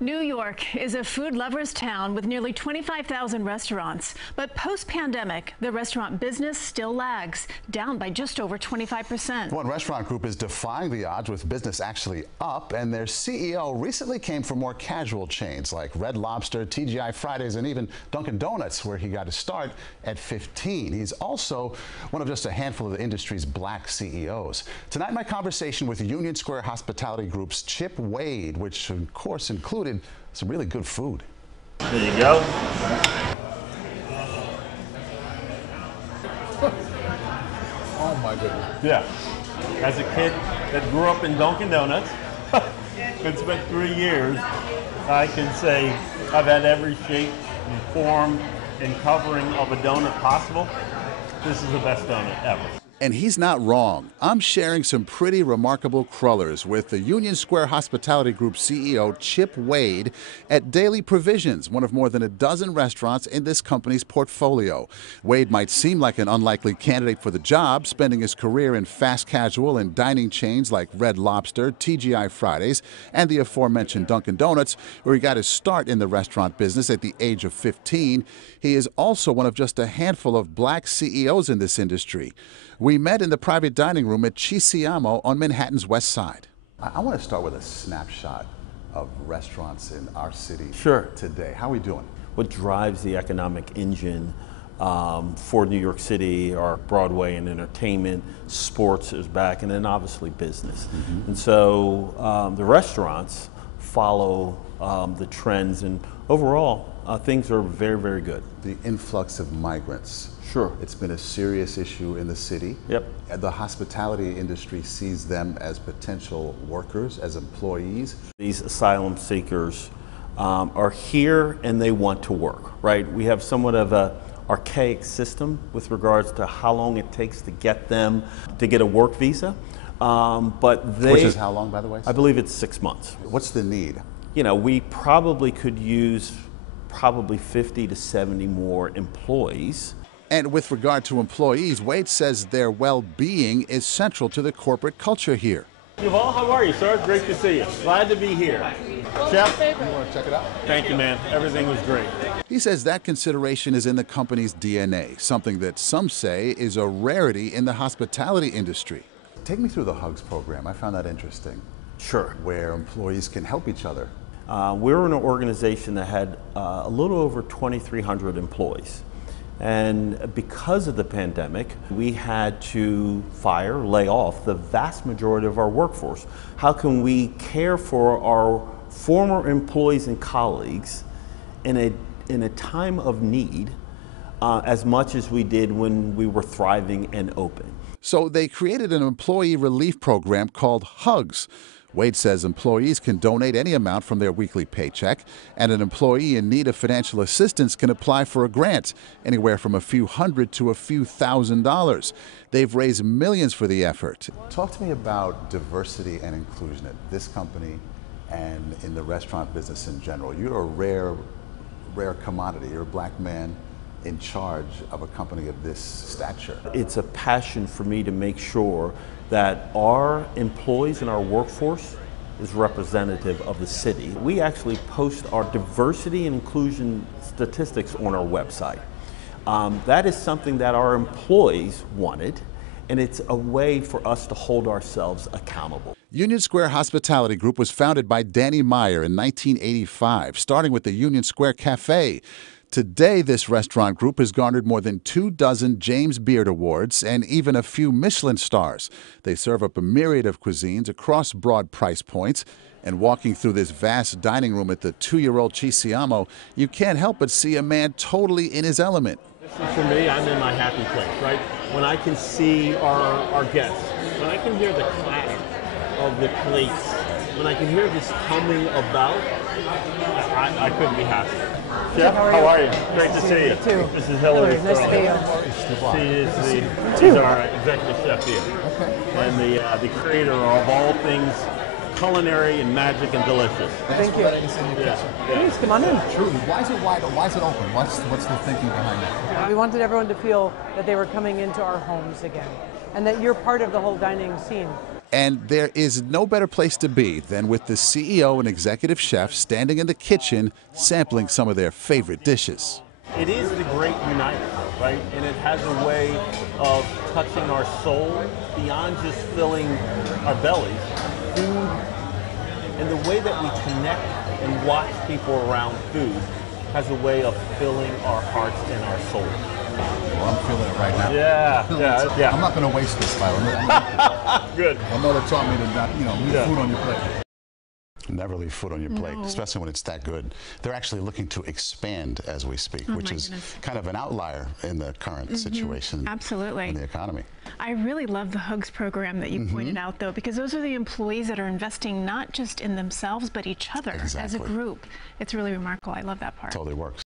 New York is a food lover's town with nearly 25,000 restaurants. But post-pandemic, the restaurant business still lags, down by just over 25%. One restaurant group is defying the odds with business actually up, and their CEO recently came from more casual chains like Red Lobster, TGI Fridays, and even Dunkin' Donuts, where he got his start at 15. He's also one of just a handful of the industry's black CEOs. Tonight, my conversation with Union Square Hospitality Group's Chip Wade, which of course included some really good food. There you go. Oh my goodness. Yeah. As a kid that grew up in Dunkin' Donuts and spent 3 years, I can say I've had every shape and form and covering of a donut possible. This is the best donut ever. And he's not wrong. I'm sharing some pretty remarkable crullers with the Union Square Hospitality Group CEO Chip Wade at Daily Provisions, one of more than a dozen restaurants in this company's portfolio. Wade might seem like an unlikely candidate for the job, spending his career in fast casual and dining chains like Red Lobster, TGI Fridays, and the aforementioned Dunkin' Donuts, where he got his start in the restaurant business at the age of 15. He is also one of just a handful of black CEOs in this industry. We met in the private dining room at Cisiamo on Manhattan's West Side. I want to start with a snapshot of restaurants in our city today. How are we doing? What drives the economic engine for New York City are Broadway and entertainment, sports is back, and then obviously business. And so the restaurants follow the trends, and overall things are very, very good. The influx of migrants. Sure. It's been a serious issue in the city. Yep. The hospitality industry sees them as potential workers, as employees. These asylum seekers are here and they want to work, right? We have somewhat of an archaic system with regards to how long it takes to get them to get a work visa. Which is how long, by the way? I believe it's 6 months. What's the need? You know, we probably could use 50 to 70 more employees. And with regard to employees, Wade says their well-being is central to the corporate culture here. Yuval, how are you, sir? Great to see you. Glad to be here. Chef, you want to check it out? Thank you, man. Everything was great. He says that consideration is in the company's DNA, something that some say is a rarity in the hospitality industry. Take me through the Hugs program. I found that interesting. Sure. Where employees can help each other. We're an organization that had a little over 2,300 employees. And because of the pandemic, we had to lay off the vast majority of our workforce. How can we care for our former employees and colleagues in a time of need as much as we did when we were thriving and open? So they created an employee relief program called Hugs. Wade says employees can donate any amount from their weekly paycheck, and an employee in need of financial assistance can apply for a grant, anywhere from a few hundred to a few $1,000s. They've raised millions for the effort. Talk to me about diversity and inclusion at this company and in the restaurant business in general. You're a rare commodity. You're a black man in charge of a company of this stature. It's a passion for me to make sure that our employees and our workforce is representative of the city. We actually post our diversity and inclusion statistics on our website. That is something that our employees wanted, and it's a way for us to hold ourselves accountable. Union Square Hospitality Group was founded by Danny Meyer in 1985, starting with the Union Square Cafe. Today, this restaurant group has garnered more than 24 James Beard Awards and even a few Michelin stars. They serve up a myriad of cuisines across broad price points. And walking through this vast dining room at the 2-year-old Cisiamo, you can't help but see a man totally in his element. This is, for me, I'm in my happy place, right? When I can see our guests, when I can hear the clatter of the plates, when I can hear this humming about, I couldn't be happier. Chef, how are you? Great to see you. Too. This is Hillary. Nice to meet you. She's our executive chef here. Okay. And the creator of all things culinary and magic and delicious. Thank you. Please come on in. Truly. Why is it wide? Why is it open? What's the thinking behind that? We wanted everyone to feel that they were coming into our homes again, and that you're part of the whole dining scene. And there is no better place to be than with the CEO and executive chef standing in the kitchen sampling some of their favorite dishes. It is the great uniter, right? And it has a way of touching our soul beyond just filling our bellies. Food and the way that we connect and watch people around food has a way of filling our hearts and our souls. Well, I'm feeling it right now. Yeah. I'm not going to waste this, Lyle. Good. My mother taught me to not, leave food on your plate. Never leave food on your plate, especially when it's that good. They're actually looking to expand as we speak, which is kind of an outlier in the current situation. Absolutely. In the economy. I really love the Hugs program that you pointed out, though, because those are the employees that are investing not just in themselves, but each other as a group. It's really remarkable. I love that part. Totally works.